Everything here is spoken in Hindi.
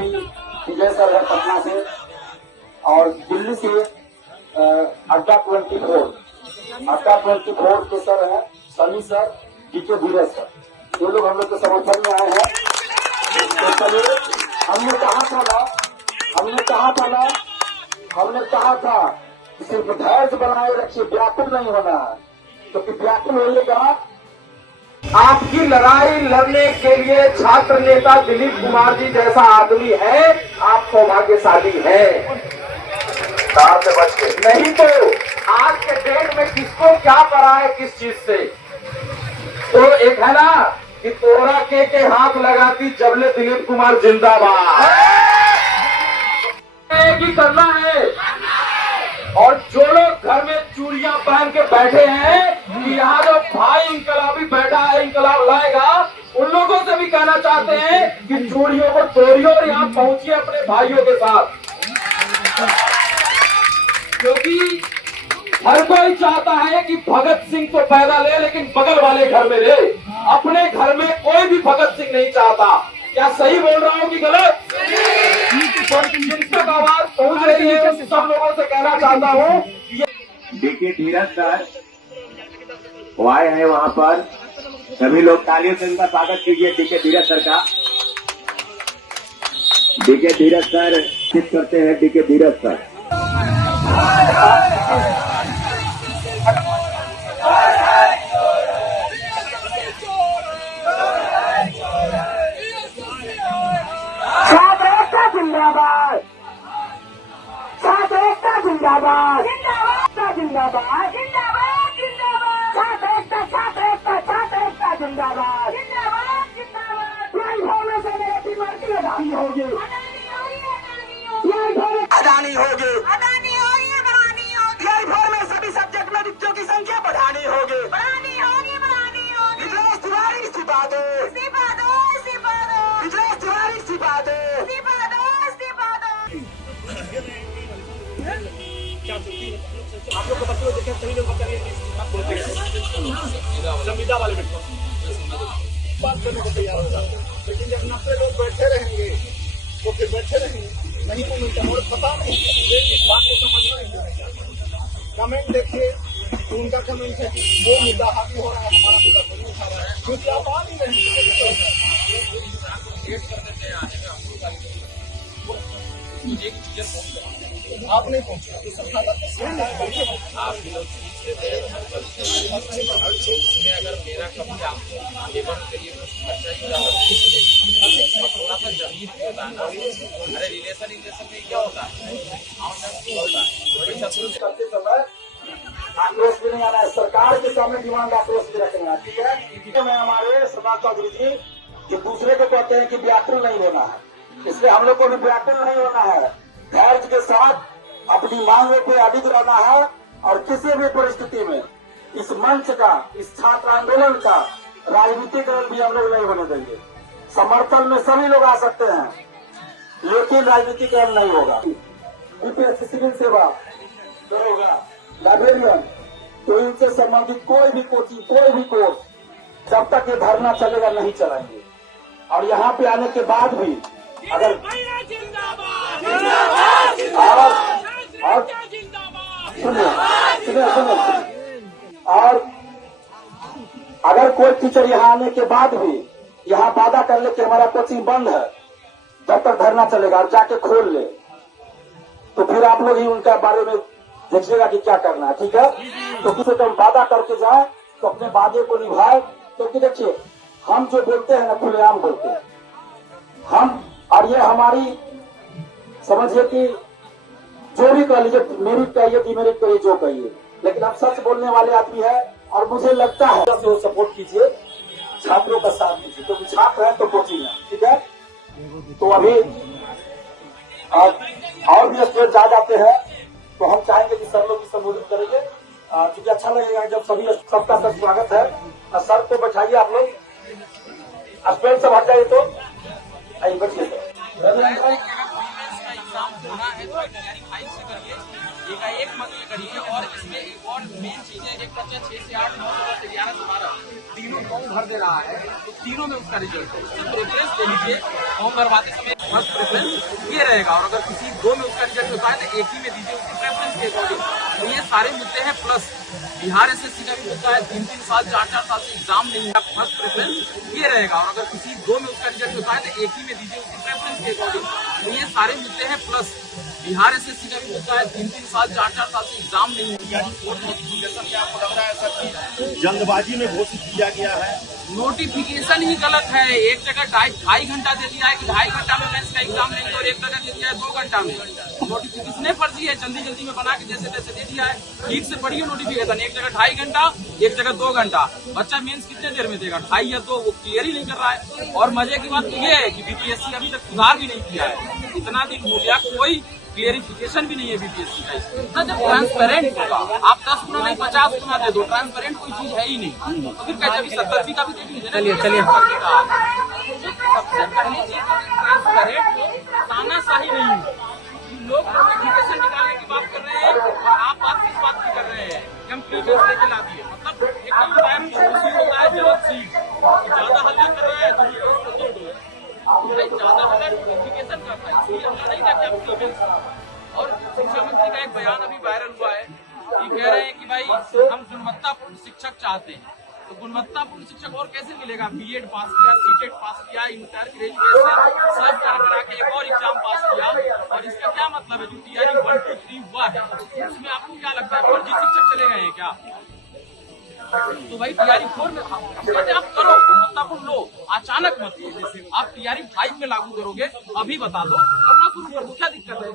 भी विजय सर है पटना से, और दिल्ली से अड्डा 24 के सर है सनी सर, डीके धीरज सर, ये लोग हम लोग के समर्थन में आए हैं। तो चलिए, हमने कहा था सिर्फ धैर्य बनाए रखिए, व्याकुल नहीं होना है, क्योंकि व्याकुल होइएगा। आपकी लड़ाई लड़ने के लिए छात्र नेता दिलीप कुमार जी जैसा आदमी है, आप सौभाग्यशाली है। तार से बच के नहीं तो आज के डेट में किसको क्या पड़ा है किस चीज से। तो एक है ना कि तोरा के हाथ लगाती जबले दिलीप कुमार जिंदाबाद की करना है। और जो लोग घर में चूड़ियां पहन के बैठे हैं कि यहाँ जो भाई इंकलाबी बैठा है, इंकलाब लाएगा, उन लोगों से भी कहना चाहते हैं कि चूड़ियों को तोड़िए और यहाँ पहुंचिए अपने भाइयों के साथ। क्योंकि हर कोई चाहता है कि भगत सिंह तो पैदा ले, लेकिन बगल वाले घर में ले, अपने घर में कोई भी भगत सिंह नहीं चाहता। क्या सही बोल रहा हूँ कि गलत? जिन तक आवाज पहुंच रही है उन सब लोगों से कहना चाहता हूँ, डीके धीरज सर वो आए हैं वहां पर, सभी लोग तालियों से उनका स्वागत कीजिए। डीके धीरज सर का, डीके धीरज सर किस करते हैं डीके धीरज सर। जिंदाबाद, छात्र एकता जिंदाबाद, जिंदाबाद, जिंदाबाद, छात्र एकता जिंदाबाद, नहीं होने से मेरी बीमारी अदानी होगी, अदानी होगी, यही भर में सभी सब्जेक्ट में बच्चों की संख्या बढ़ानी होगी, विजय तिवारी इस्तीफा दो, विजय तिवारी इस्तीफा दो। आप लोग को बच्चों को देखे सही लोग बताइए संविदा वाले बात करने को तैयार होगा, लेकिन जब 90 लोग बैठे रहेंगे तो फिर बैठे रहेंगे, नहीं को मिलता और पता नहीं इस बात को समझना नहीं। कमेंट देखिए, उनका कमेंट है कि वो मुद्दा हावी हो रहा है, हमारा मुद्दा नहीं उठा रहा है, क्योंकि आप आ नहीं रहे। आप नहीं पहुंचे, आप लोग अगर मेरा कब्जा लेबर के लिए थोड़ा सा जमीन बताना, अरे रिलेशन में क्या होता है, करते समय आक्रोश भी नहीं आना है, सरकार के सामने डिमांड आक्रोश भी रखना है। ठीक है, मैं हमारे समाज चौधरी जी कि दूसरे को कहते हैं कि व्याकुल नहीं होना है, इसलिए हम लोग को भी व्याकुल नहीं होना है, धैर्य के साथ अपनी मांगों पे अडिग रहना है। और किसी भी परिस्थिति में इस मंच का, इस छात्र आंदोलन का राजनीतिकरण भी हम लोग नहीं होने देंगे। समर्थन में सभी लोग आ सकते हैं, लेकिन राजनीतिकरण नहीं होगा। यूपीएससी सिविल सेवा, दरोगा, लाइब्रेरियन, तो इनसे संबंधित कोई भी कोचिंग, कोई भी कोर्स जब तक ये धरना चलेगा नहीं चलाएंगे। और यहाँ पे आने के बाद भी अगर और अगर कोई टीचर यहाँ आने के बाद भी यहाँ वादा कर ले कि हमारा कोचिंग बंद है जब तक धरना चलेगा और जाके खोल ले, तो फिर आप लोग ही उनका बारे में देखिएगा कि क्या करना है। ठीक है, तो किसी को वादा करके जाए तो अपने वादे को निभाए, क्योंकि देखिए हम जो बोलते हैं ना खुलेआम बोलते हैं हम, और ये हमारी समझिए कि जो भी कह लीजिए, मेरिट कहिए डिमेरिट कहिए, जो कहिए, लेकिन आप सच बोलने वाले आदमी है। और मुझे लगता है तो सपोर्ट कीजिए, छात्रों का साथ दीजिए, क्योंकि छात्र है तो कोचिंग है। ठीक है, तो अभी और भी स्टूडेंट आ जाते हैं, तो हम चाहेंगे कि सर लोग भी संबोधित करेंगे, क्योंकि अच्छा लगेगा जब सभी सबका सब स्वागत है। सर को बैठाइए, आप लोग स्टूडेंट सब हट जाइए, तो आइए बैठिए। एकाएक मत ये करिए। और इसमें एक और मेन चीज है, एक बच्चा 6 से 8, 9 से 11 से 12 तीनों फॉर्म भर दे रहा है, तो तीनों में उसका रिजल्ट है। उससे प्रेफरेंस ले लीजिए। फॉर्म भरवाते समय फर्स्ट प्रेफरेंस ये रहेगा, और अगर किसी 2 में उसका रिजल्ट होता है तो एक ही में दीजिए उसकी प्रेफरेंस के अकॉर्डिंग। तो ये सारे मुद्दे हैं। प्लस बिहार एसएससी का भी मुद्दा है, 3-3 साल 4-4 साल से एग्जाम नहीं है। फर्स्ट प्रेफरेंस ये रहेगा, और अगर किसी 2 में उसका रिजल्ट होता है तो एक ही में दीजिए उसकी प्रेफरेंस के अकॉर्डिंग। तो ये सारे मुद्दे हैं। प्लस बिहार एसएससी का भी मुद्दा है, 3-3 साल 4-4 साल से एग्जाम नहीं है। आपको लगता है सर कि जल्दबाजी में घोषित किया गया है? नोटिफिकेशन ही गलत है। एक जगह 2.5 घंटा दे दिया है कि 2.5 घंटा में मेंस का एग्जाम लेंगे, और एक जगह दे दिया है 2 घंटा में। नोटिफिकेशन फर्जी है, जल्दी जल्दी में बना के जैसे तैसे दे दिया है। ठीक से पढ़िए नोटिफिकेशन। एक जगह 2.5 घंटा, एक जगह 2 घंटा। बच्चा मेंस कितने देर में देगा? 2.5 या 2, वो क्लियर ही नहीं कर रहा है। और मजे की बात ये है कि बीपीएससी अभी तक सुधार भी नहीं किया है। इतना दिन हो गया, कोई क्लियरिफिकेशन भी नहीं है बीपीएससी का। इतना जब ट्रांसपेरेंट होगा, आप 10 गुना नहीं 50 गुना दे दो, ट्रांसपेरेंट कोई चीज है ही नहीं, तो फिर कैसे? 70 का भी देख लीजिए। चलिए सबसे पहली चीज ट्रांसपेरेंट तानाशाही नहीं है। लोग नोटिफिकेशन निकालने की बात कर रहे हैं, और आप बात किस बात की कर रहे हैं कि हम प्रीवियस लेके ला दिए। मतलब एक नहीं होता है, पीओसी होता है जरूरत सीट। ज्यादा हल्ला कर रहा है तो उसको दो दो। भाई ज्यादा हल्ला नोटिफिकेशन का था, इसलिए हल्ला नहीं था कि आप प्रीवियस। और शिक्षा मंत्री का एक बयान अभी वायरल हुआ है, ये कह रहे हैं कि भाई हम गुणवत्तापूर्ण शिक्षक चाहते हैं। तो गुणवत्तापूर्ण शिक्षक और कैसे मिलेगा? बीएड पास किया, सीटेट पास किया, इंटर ग्रेजुएशन सब करा के एक और एग्जाम पास किया, और इसका क्या मतलब है? जो टीआरई 1, 2, 3 हुआ है, उसमें आपको क्या लगता है फर्जी शिक्षक चले गए हैं क्या? तो भाई टीआरई 4 में था, कहते आप करो गुणवत्तापूर्ण लो, अचानक मत लो। आप टीआरई 5 में लागू करोगे, अभी बता दो, करना शुरू कर दो, क्या दिक्कत है?